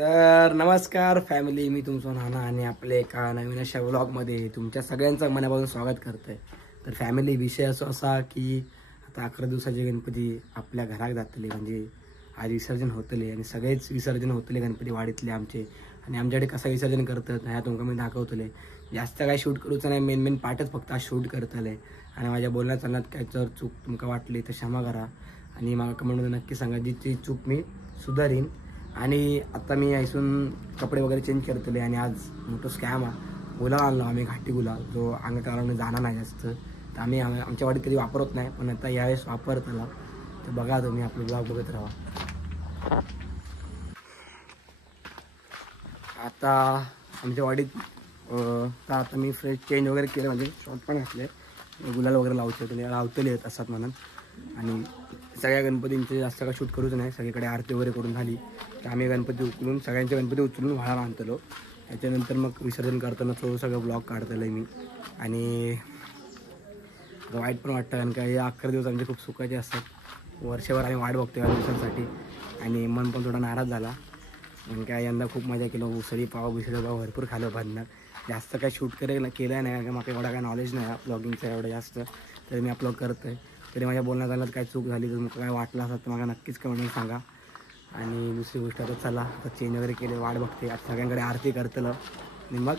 तर नमस्कार फॅमिली, मी तुमचं नाना आणि आपल्या एका नवीन अशा व्लॉगमध्ये तुमच्या सगळ्यांचं मनापासून स्वागत करतोय. तर फॅमिली, विषय असा की आता 11 दिवसाचे गणपती आपल्या घरात जातले, म्हणजे आज विसर्जन होतले आणि सगळेच विसर्जन होतले गणपती वाडीतले आमचे. आणि आमच्याकडे कसं विसर्जन करतात ह्या तुमका मी दाखवतले. जास्त काय शूट करूचं नाही, मेन पार्टच फक्त आज शूट करतले. आणि माझ्या बोलण्यात चालण्यात काय जर चूक तुमका वाटली तर क्षमा करा आणि मला कमेंटमध्ये नक्की सांगा, जी चूक मी सुधारीन. आणि आता मी ऐसून कपडे वगैरे चेंज करतले आणि आज मोठं स्कॅम गुलाल आणलो आम्ही, घाटी गुलाल, जो अंगकाराने जाणार नाही जास्त. तर आम्ही आमच्या वाडीत कधी वापरत नाही, पण आता यावेळेस वापरतला. तर बघा तुम्ही आपलं ब्लॉग बघत राहा. आता आमच्या वाडीत तर आता मी फ्रेश चेंज वगैरे केलं, म्हणजे शॉर्ट पण घातले, गुलाल वगैरे लावतले असतात म्हणून. आणि सगळ्या गणपतींचे जास्त काय शूट करूच नाही, सगळीकडे आरती वगैरे करून झाली तर आम्ही गणपती उचलून सगळ्यांचे गणपती उचलून व्हायला आणतलो. त्याच्यानंतर मग विसर्जन करताना थोडं सगळं ब्लॉग काढतलं आहे मी. आणि वाईट पण वाटतं, कारण का हे 11 दिवस आमचे खूप सुखाचे असतात. वर्षभर आम्ही वाट बघतो या दिवसांसाठी आणि मन पण थोडा नाराज झाला. पण काय यंदा खूप मजा केलं, उसळी पाव भरपूर खाल्लं भांडणार. जास्त काय शूट केलं नाही, कारण मला एवढा काय नॉलेज नाही ब्लॉगिंगचं एवढं जास्त, तरी मी अपलोड करतो आहे. तरी माझ्या बोलण्यात आल्यात काय चूक झाली तर मग काय वाटलं असं तर मला नक्कीच कमेंट सांगा. आणि दुसरी गोष्ट आता चला, आता चेंज वगैरे केले, वाट बघते, आता सगळ्यांकडे आरती करतलं आणि मग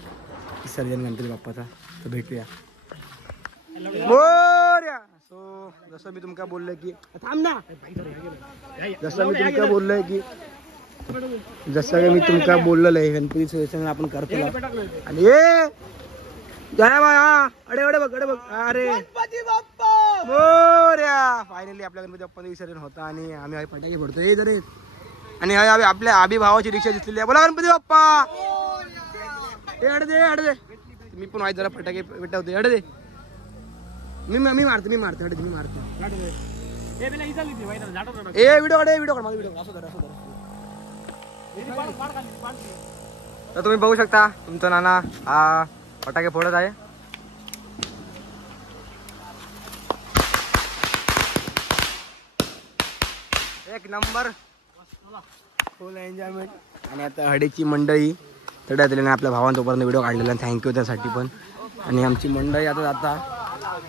विसर्जन गणपती बाप्पाचा. तर भेटूया. सो जसं मी तुमका बोललोय की थांब ना, जसं मी तुमका बोललोय की मी तुमका बोललेलं आहे गणपतीचं विसर्जन आपण करतो. आणि जय बाया, अडे बघ अरे गणपती बाप्पा मोरया. फायनली आपल्या गणपती बाप्पाचं विसर्जन होतं आणि आम्ही फटाके फोडतो हे जरी. आणि आपल्या आबी भावाची रिक्षा दिसलेली आहे, बोला गणपती बाप्पा. अडदे मी पण वाईट जरा फटाके पेटवते. अडदे मी मारते मी मारते. व्हिडिओ तर तुम्ही बघू शकता तुमचा नाना हा फटाके फोडत आहे. एक नंबर, फुल एन्जॉयमेंट. आणि आता हडेची मंडळी तड्यातले आपल्या भावांसोबत व्हिडिओ काढलेला, थँक्यू त्यासाठी पण. आणि आमची मंडळी आता जाता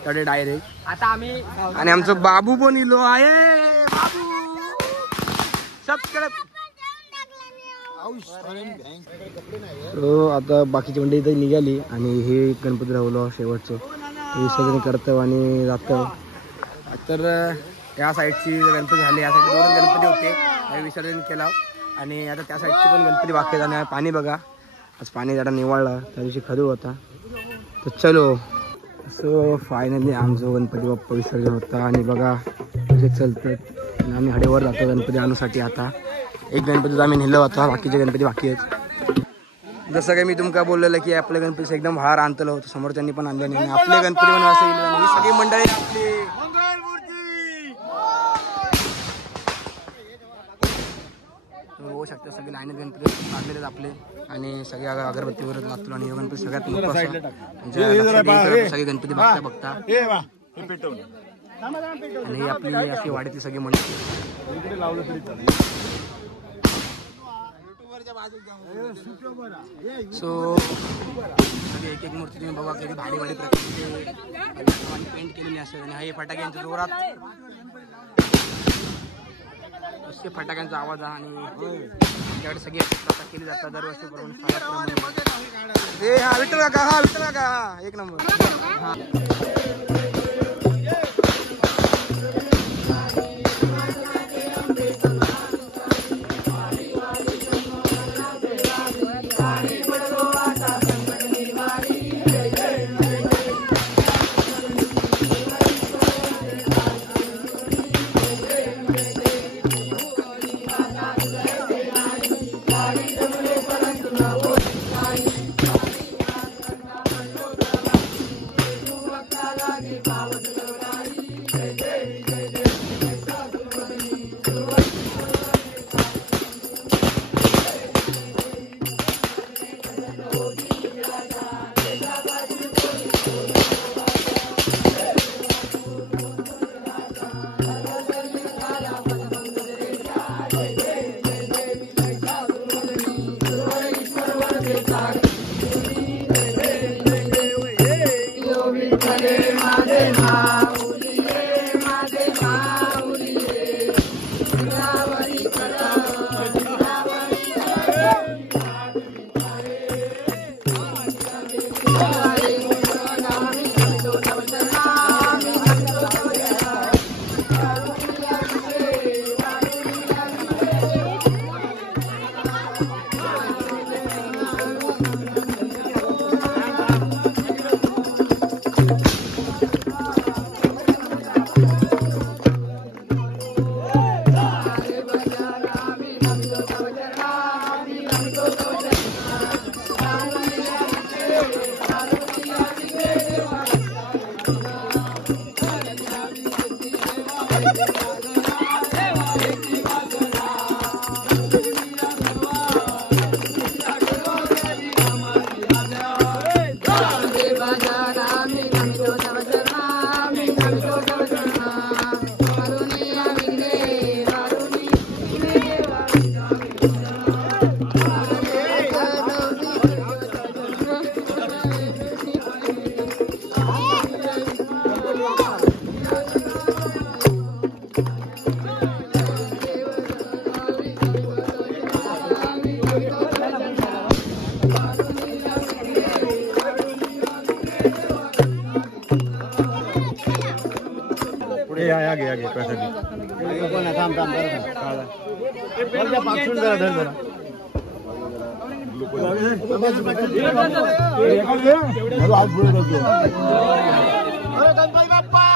तडे डायरेक्ट आता आम्ही. आणि आमचं बाबू पण इलो आहे, सबस्क्राईब. आता बाकीची मंडळी इथे निघाली आणि हे गणपती राहुलो शेवटचं विसर्जन करतो आणि जातं. तर या साईडची गणपती झाली, या साईड 2 गणपती होते, विसर्जन केला. आणि आता त्या साईडची पण गणपती बाकी आहेत. आणि पाणी बघा, आज पाणी जरा निवळला, त्या दिवशी खरू होता. तर चलो, सो फायनली आमचं गणपती बाप्पा विसर्जन होता. आणि बघा कसे चलतात. आम्ही हडेवर जातो गणपती आणण्यासाठी. आता एक गणपती आम्ही नेलं होता, बाकीचे गणपती बाकी आहेत. जसं काही मी तुमका बोललेलं की आपल्या गणपती एकदम बाहेर आणतलं होतं, समोरच्यांनी पण आणलं नाही, आपले गणपती पण असं ही सगळी मंडळी आपली होऊ शकते. सगळे लाईन गणपती लागलेले आपले आणि सगळे अगरबत्तीवर लागतो. आणि गणपती सगळ्यात मोठा सगळे गणपती बघता आणि आपली अशी वाडीतली सगळी मंडळी. सो एक मूर्ती तुम्ही बघा, किती भारी प्रकारचे पेंट केलेली असेल. आणि हे फटाक्यांच्या जोरात असे फटाक्यांचा आवाज आहे. आणि त्याकडे सगळी केली जातात दरवर्षी प्रमाणे. हा विठ्ठल काका एक नंबर. आगे पैसा थांब थांब पासून जरा धर जरा आज बोलत होतो गणपती बाप्पा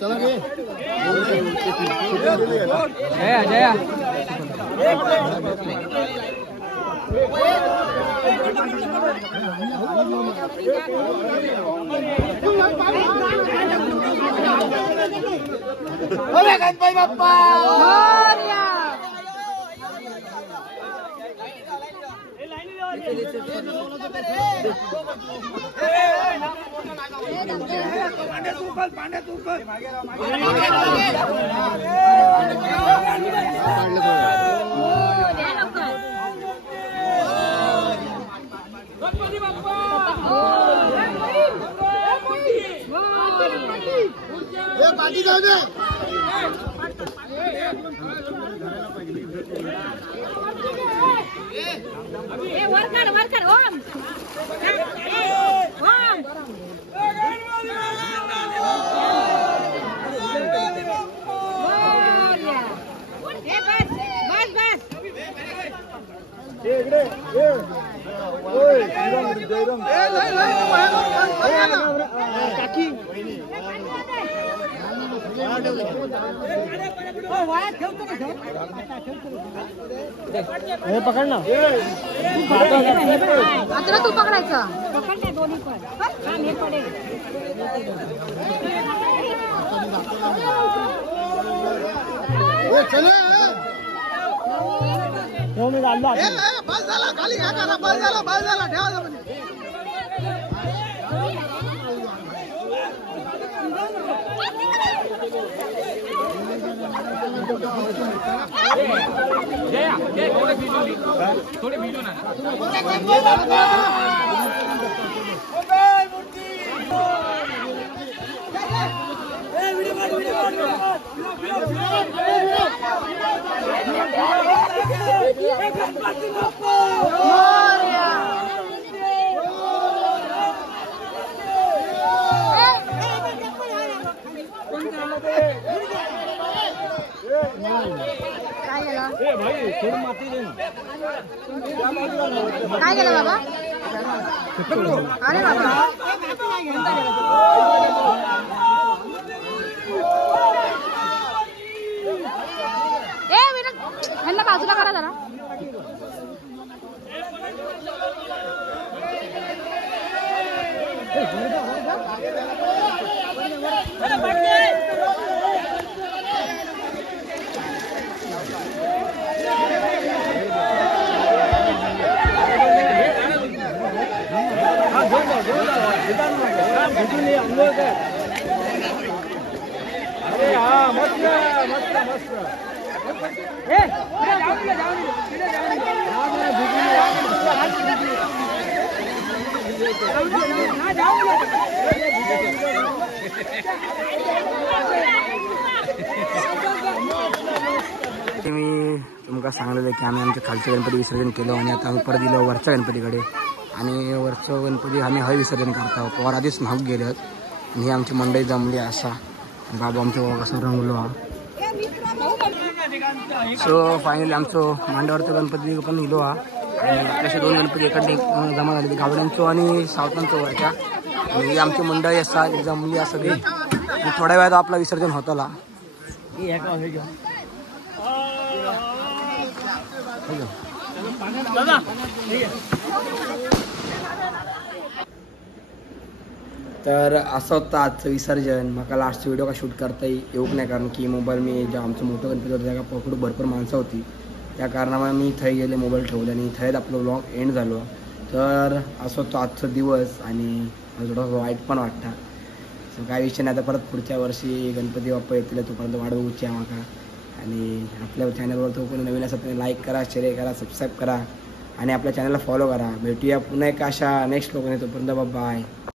चला गे अजया गणपती बाप्पा पाठी जाऊ दे वर ओम पकड ना आता तू पकडायचं पकड नाही दोन्ही पण काम हे पडेल बस झाला खाली घ्या करा बस झाला ठेवा थोडे भिजू ना काय केलं बाबा अरे बाबा ह्यांना बाजूला करा जरा अरे हा मस्त मस्त मस्त मी तुमका सांगलेलं की आम्ही आमच्या खालचे गणपती विसर्जन केलं आणि आता आम्ही परत दिलो वरच्या गणपतीकडे आणि वरचं गणपती आम्ही हय विसर्जन करतो पोर आधीच नाहूक गेलेत आणि ही आमची मंडळी जमली असा बाबा आमच्या बाबा कसं रंगलो हा. सो फायनली आमचं मांडावरचं गणपती पण इलो हा आणि तसे 2 गणपती एकडे जमा झाले गावड्यांचो आणि सावतांचो वरच्या आणि ही आमची मंडळी असा जमली असं सगळी आणि थोड्या वेळात आपला विसर्जन होताला. तर असं होतं आजचं विसर्जन. मला लास्टचा व्हिडिओ का शूट करता येऊक नाही कारण की मोबाईल मी जे आमचं मोठं गणपती होतं त्या पकडू भरपूर माणसं होती त्या कारणामुळे मी थंय गेले मोबाईल ठेवले आणि थंयच आपलं व्लॉग एंड झालो. तर असं होतं आजचा दिवस आणि मला थोडं वाईट पण वाटतं. सो काय विषय नाही आता परत पुढच्या वर्षी गणपती बाप्पा येतील तोपर्यंत वाढ बघूची आम्हाला आणि आपल्या चॅनलवर तो कोणी नवीन असेल तर लाईक करा शेअर करा सबस्क्राईब करा आणि आपल्या चॅनलला फॉलो करा. भेटूया पुन्हा एक अशा नेक्स्ट लोकांनी तोपर्यंत बाय.